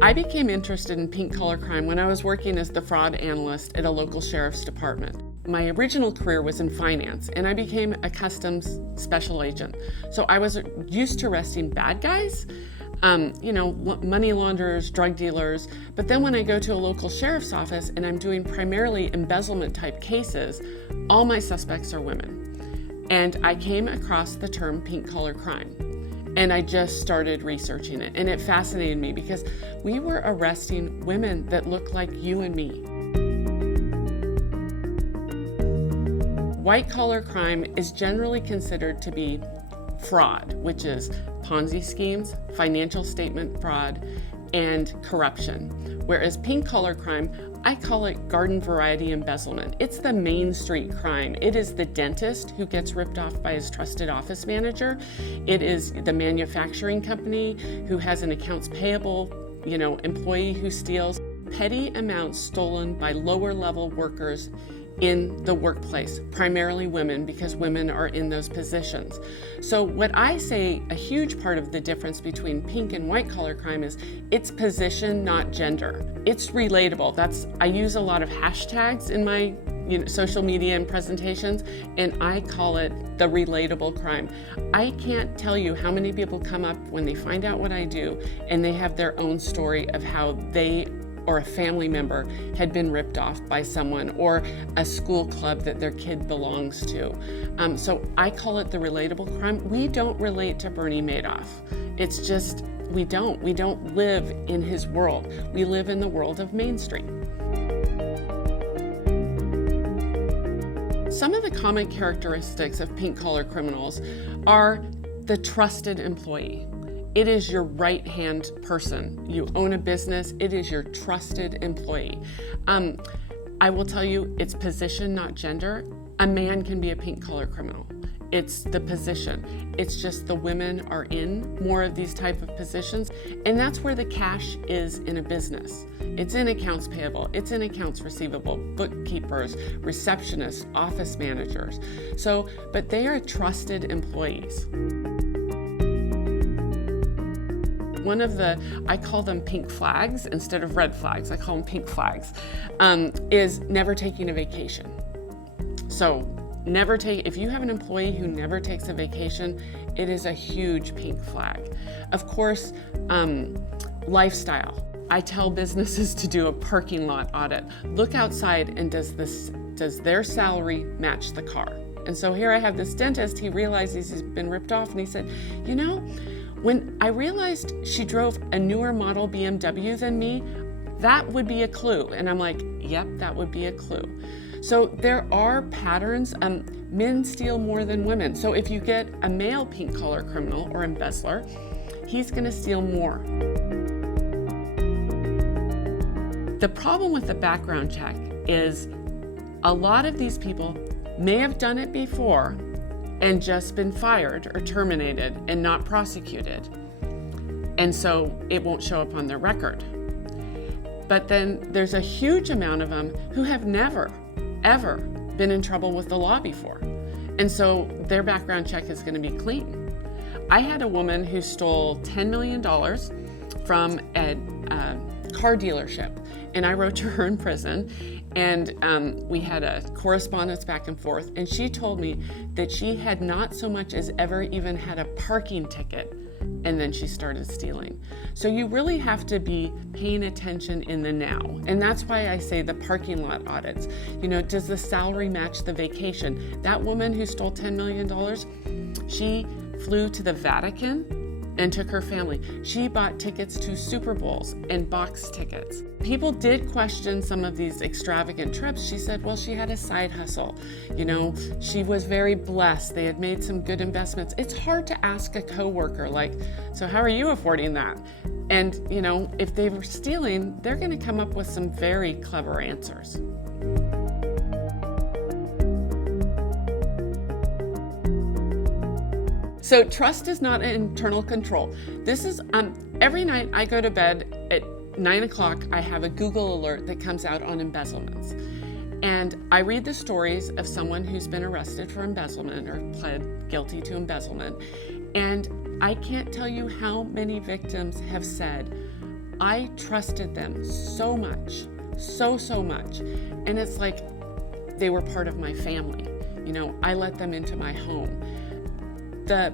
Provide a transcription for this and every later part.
I became interested in pink collar crime when I was working as the fraud analyst at a local sheriff's department. My original career was in finance, and I became a customs special agent. So I was used to arresting bad guys, money launderers, drug dealers. But then when I go to a local sheriff's office and I'm doing primarily embezzlement type cases, all my suspects are women. And I came across the term pink collar crime. And I just started researching it. And it fascinated me because we were arresting women that looked like you and me. White collar crime is generally considered to be fraud, which is Ponzi schemes, financial statement fraud, and corruption. Whereas pink collar crime, I call it garden variety embezzlement. It's the Main Street crime. It is the dentist who gets ripped off by his trusted office manager. It is the manufacturing company who has an accounts payable, employee who steals. Petty amounts stolen by lower level workers in the workplace, primarily women, because women are in those positions. So what I say, a huge part of the difference between pink and white collar crime is it's position, not gender. It's relatable. I use a lot of hashtags in my social media and presentations, and I call it the relatable crime. I can't tell you how many people come up when they find out what I do and they have their own story of how they or a family member had been ripped off by someone, or a school club that their kid belongs to. So I call it the relatable crime. We don't relate to Bernie Madoff. It's just, we don't live in his world. We live in the world of Main Street. Some of the common characteristics of pink collar criminals are the trusted employee. It is your right-hand person. You own a business, it is your trusted employee. I will tell you, it's position, not gender. A man can be a pink collar criminal. It's the position. It's just the women are in more of these type of positions, and that's where the cash is in a business. It's in accounts payable, it's in accounts receivable, bookkeepers, receptionists, office managers. But they are trusted employees. One of I call them pink flags instead of red flags. I call them pink flags, is never taking a vacation. So if you have an employee who never takes a vacation, it is a huge pink flag. Of course, lifestyle. I tell businesses to do a parking lot audit. Look outside, and does their salary match the car? And so here I have this dentist, he realizes he's been ripped off, and he said, when I realized she drove a newer model BMW than me, that would be a clue. And I'm like, yep, that would be a clue. So there are patterns. Men steal more than women. So if you get a male pink collar criminal or embezzler, he's gonna steal more. The problem with the background check is a lot of these people may have done it before and just been fired or terminated and not prosecuted. And so it won't show up on their record. But then there's a huge amount of them who have never, ever been in trouble with the law before. And so their background check is gonna be clean. I had a woman who stole $10 million from a car dealership, and I wrote to her in prison. And we had a correspondence back and forth, and she told me that she had not so much as ever even had a parking ticket, and then she started stealing. So you really have to be paying attention in the now. And that's why I say the parking lot audits. Does the salary match the vacation? That woman who stole $10 million, she flew to the Vatican and took her family. She bought tickets to Super Bowls and box tickets. People did question some of these extravagant trips. She said, well, she had a side hustle. She was very blessed. They had made some good investments. It's hard to ask a coworker, so how are you affording that? And, if they were stealing, they're gonna come up with some very clever answers. So trust is not an internal control. This is, every night I go to bed at 9 o'clock, I have a Google alert that comes out on embezzlements. And I read the stories of someone who's been arrested for embezzlement or pled guilty to embezzlement. And I can't tell you how many victims have said, I trusted them so much, so much. And it's like they were part of my family. You know, I let them into my home. The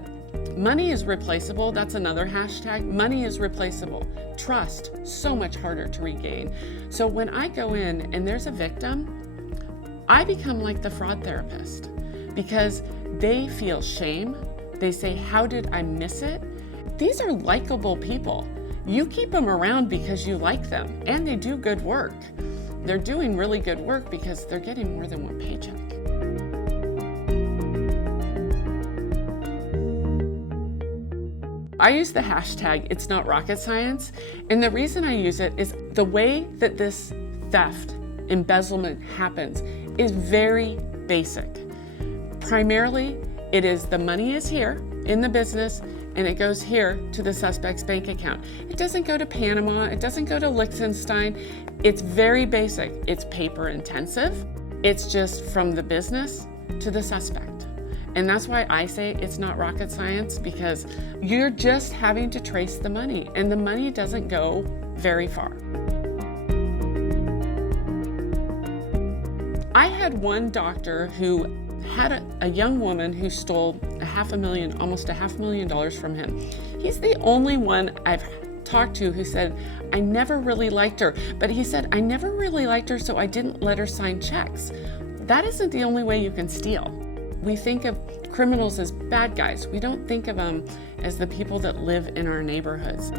money is replaceable. That's another hashtag. Money is replaceable. Trust, so much harder to regain. So when I go in and there's a victim, I become like the fraud therapist because they feel shame. They say, how did I miss it? These are likable people. You keep them around because you like them, and they do good work. They're doing really good work because they're getting more than one paycheck. I use the hashtag, it's not rocket science, and the reason I use it is the way that this theft, embezzlement happens is very basic. Primarily, it is the money is here in the business and it goes here to the suspect's bank account. It doesn't go to Panama, it doesn't go to Liechtenstein. It's very basic. It's paper intensive. It's just from the business to the suspect. And that's why I say it's not rocket science, because you're just having to trace the money, and the money doesn't go very far. I had one doctor who had a young woman who stole almost $500,000 from him. He's the only one I've talked to who said, I never really liked her. But he said, I never really liked her, so I didn't let her sign checks. That isn't the only way you can steal. We think of criminals as bad guys. We don't think of them as the people that live in our neighborhoods.